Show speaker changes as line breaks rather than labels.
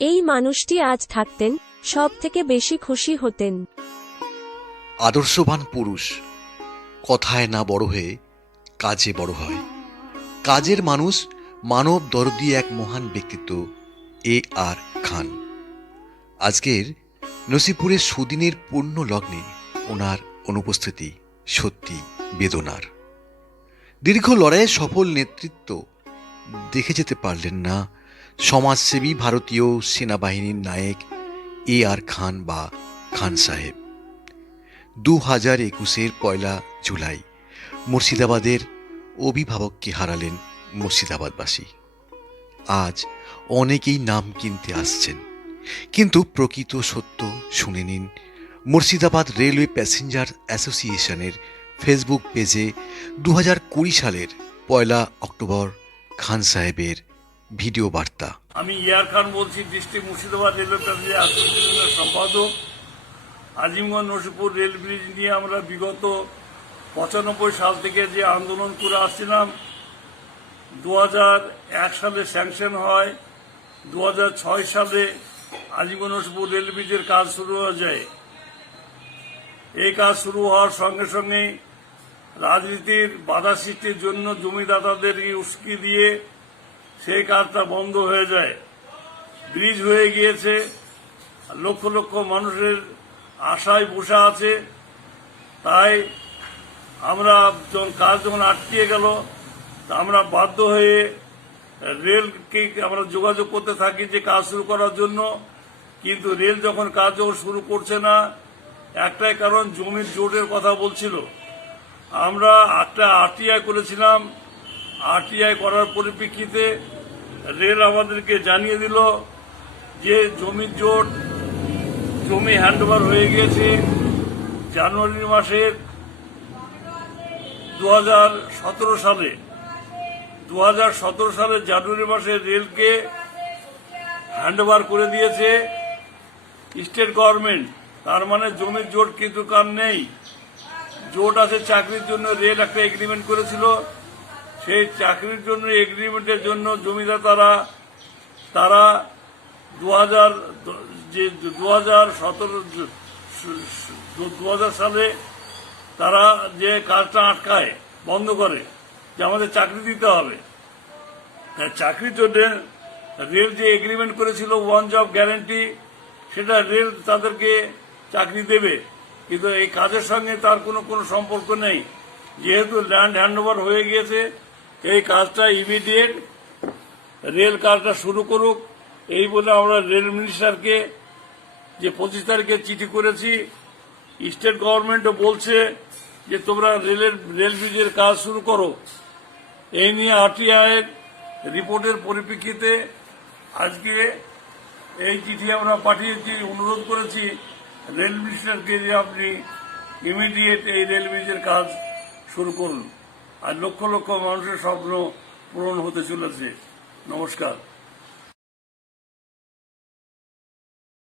এই মানুষটি আজ থাকতেন সব থেকে বেশি খুশি হতেন।
আদর্শবান পুরুষ, কথায় না বড় হয়ে কাজে বড় হয়। কাজের মানুষ মানব দরদি এক মহান ব্যক্তিত্ব, এ আর খান। আজকের নসিপুরের সুদিনের পূর্ণ লগ্নে ওনার অনুপস্থিতি সত্যি বেদনার। দীর্ঘ লড়াইয়ে সফল নেতৃত্ব দেখে যেতে পারলেন না সমাজসেবী ভারতীয় সেনাবাহিনীর নায়ক এ আর খান বা খান সাহেব। দু হাজার একুশের পয়লা জুলাই মুর্শিদাবাদের অভিভাবককে হারালেন মুর্শিদাবাদবাসী। আজ অনেকেই নাম কিনতে আসছেন, কিন্তু প্রকৃত সত্য শুনে নিন, মুর্শিদাবাদ রেলওয়ে প্যাসেঞ্জার অ্যাসোসিয়েশনের ফেসবুক পেজে দু হাজার কুড়ি সালের পয়লা অক্টোবর খান সাহেবের ভিডিও বার্তা।
আমি ইয়ার খান বলছি ডিস্ট্রিক্ট মুর্শিদাবাদ রেলওয়ে প্যাসেঞ্জার সম্পাদক। আজিমগঞ্জ, নসিপুর রেল ব্রিজ নিয়ে আমরা বিগত পঁচানব্বই সাল থেকে যে আন্দোলন করে আসছিলাম দু এক সালে স্যাংশন হয় দু হাজার ছয় সালে আজিমগঞ্জ, নসিপুর রেল ব্রিজের কাজ শুরু হয়ে যায়। এই কাজ শুরু হওয়ার সঙ্গে সঙ্গেই রাজনীতির বাধা সৃষ্টির জন্য জমিদাতাদেরকে উস্কি দিয়ে সেই কাজটা বন্ধ হয়ে যায়। ব্রিজ হয়ে গিয়েছে। লক্ষ লক্ষ মানুষের আশায় বসে আছে। তাই আমরা যখন কাজ যখন আটকিয়ে গেল আমরা বাধ্য হয়ে রেলকে আমরা যোগাযোগ করতে থাকি যে কাজ শুরু করার জন্য। কিন্তু রেল যখন কাজ যখন শুরু করছে না, একটাই কারণ, জমির জোটের কথা বলছিল। আমরা একটা আরটিআই করেছিলাম। আরটিআই করার পরিপ্রেক্ষিতে রেল আমাদেরকে জানিয়ে দিল যে জমির জোট জমি হ্যান্ডওভার হয়ে গিয়েছে। জানুয়ারি মাসের দু হাজার সতেরো সালে দু হাজার সতেরো সালে জানুয়ারি মাসে রেলকে হ্যান্ডওভার করে দিয়েছে স্টেট গভর্নমেন্ট তার মানে জমির জোট কিন্তু কার নেই। জোট আছে, চাকরির জন্য রেল একটা এগ্রিমেন্ট করেছিল। সেই চাকরির জন্য এগ্রিমেন্টের জন্য জমিদাতারা, তারা দু হাজার যে দু হাজার সতেরো দু হাজার সালে তারা যে কাজটা আটকায়, বন্ধ করে, যে আমাদের চাকরি দিতে হবে। চাকরির জন্য রেল যে এগ্রিমেন্ট করেছিল ওয়ান জব গ্যারেন্টি সেটা রেল তাদেরকে চাকরি দেবে। কিন্তু এই কাজের সঙ্গে তার কোনো কোনো সম্পর্ক নেই। যেহেতু ল্যান্ড হ্যান্ডওভার হয়ে গিয়েছে এই কাজটা ইমিডিয়েট রেল কাজটা শুরু করুক। এই বলে আমরা রেল মিনিস্টারকে যে পঁচিশ তারিখে চিঠি করেছি স্টেট গভর্নমেন্টও বলছে যে তোমরা রেলের রেল ব্রিজের কাজ শুরু করো। এই নিয়ে আরটিআই রিপোর্টের পরিপ্রেক্ষিতে আজকে এই চিঠি আমরা পাঠিয়েছি, অনুরোধ করেছি রেল মিনিস্টারকে যে আপনি ইমিডিয়েট এই রেল ব্রিজের কাজ শুরু করুন। আর লক্ষ লক্ষ মানুষের স্বপ্ন পূরণ হতে চলেছে। নমস্কার।